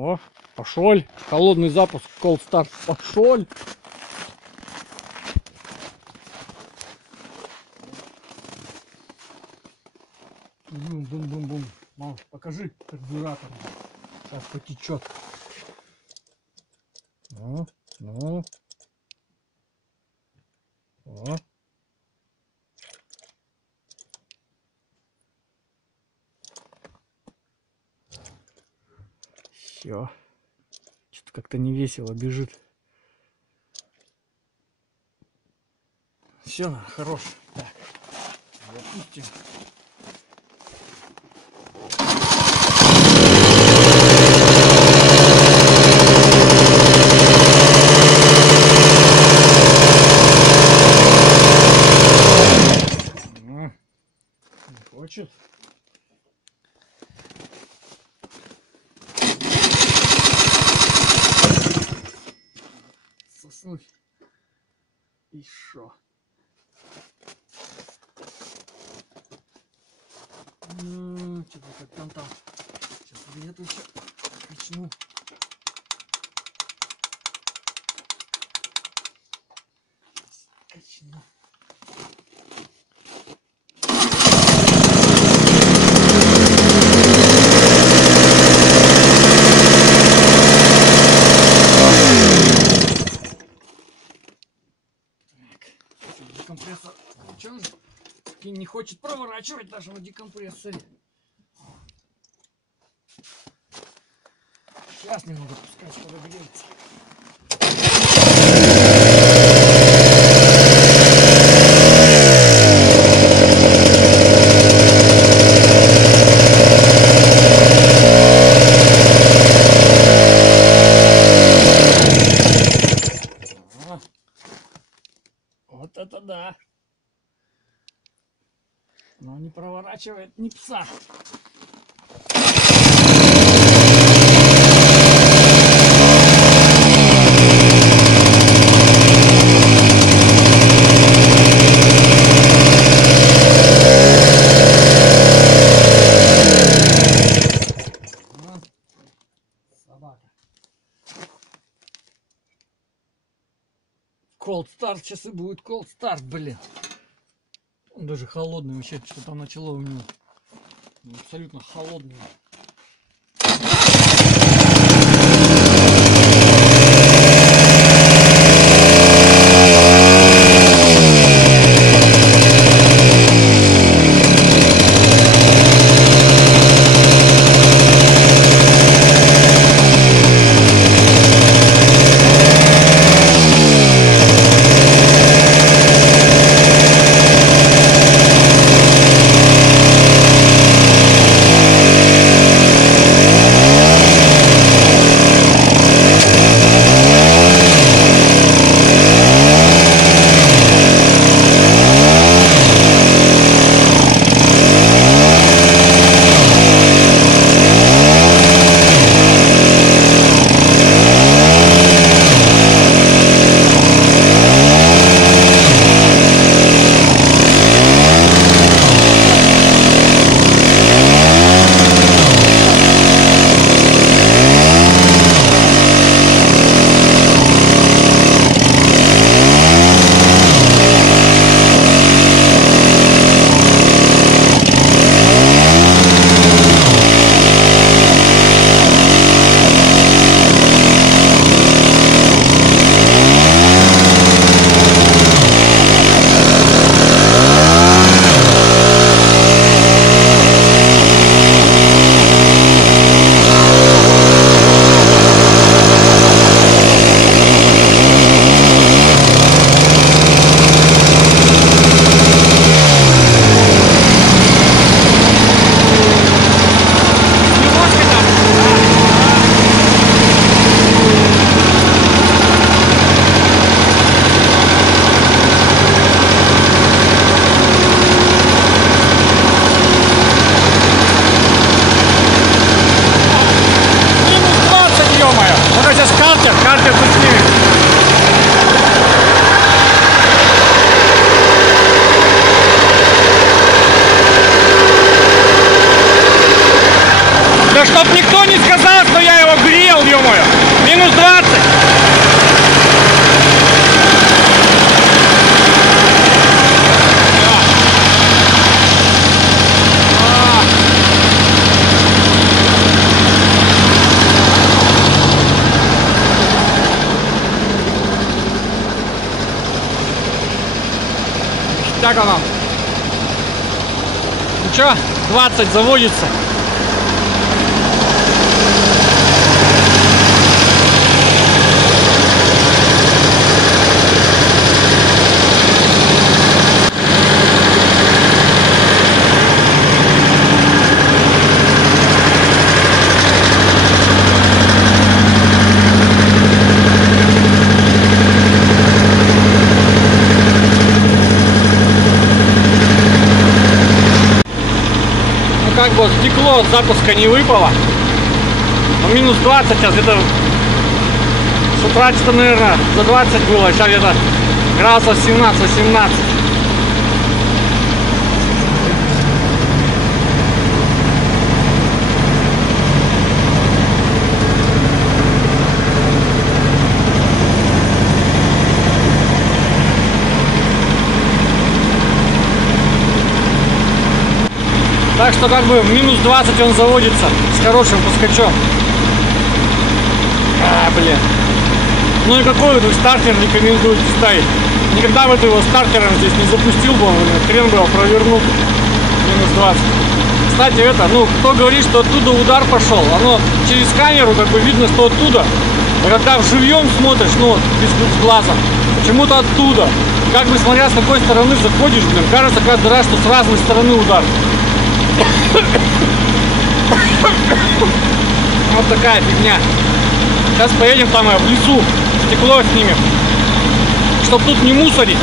О, пошел. Холодный запуск. Cold Start. Пошел. Бум-бум-бум-бум. Мам, покажи карбюратор. Сейчас потечет. Ну. О. Все. Что-то как-то не весело бежит. Все, хорош. Так. Запустим. Хочет. Соснуть. И шо? Что-то как там. Сейчас где-то еще качну. Качну. Декомпрессор. Че он не хочет проворачивать нашего декомпрессора? Сейчас немного пускай подогреется. Вот это да. Но не проворачивает ни пса. Собака. Cold Start, сейчас и будет Cold Start, блин. Он даже холодный, вообще что-то начало у него. Абсолютно холодный. как оно? Ну что, 20 заводится. Как бы стекло от запуска не выпало. Но минус 20, сейчас где-то с утра что-то, наверное, за 20 было, сейчас где-то градусов 17-18. Так что как бы минус 20 он заводится с хорошим пускачом. Блин. Ну и какой вы стартер рекомендуете ставить? Никогда бы ты его стартером здесь не запустил бы, хрен бы его провернул. Минус 20. Кстати, это, ну, кто говорит, что оттуда удар пошел, оно через камеру как бы видно, что оттуда. А когда живьем смотришь, ну, без глаза, почему-то оттуда. Как бы смотря с какой стороны заходишь, блин, кажется, как дыра, что с разной стороны удар. Вот такая фигня. Сейчас поедем там в лесу, стекло снимем, чтоб тут не мусорить.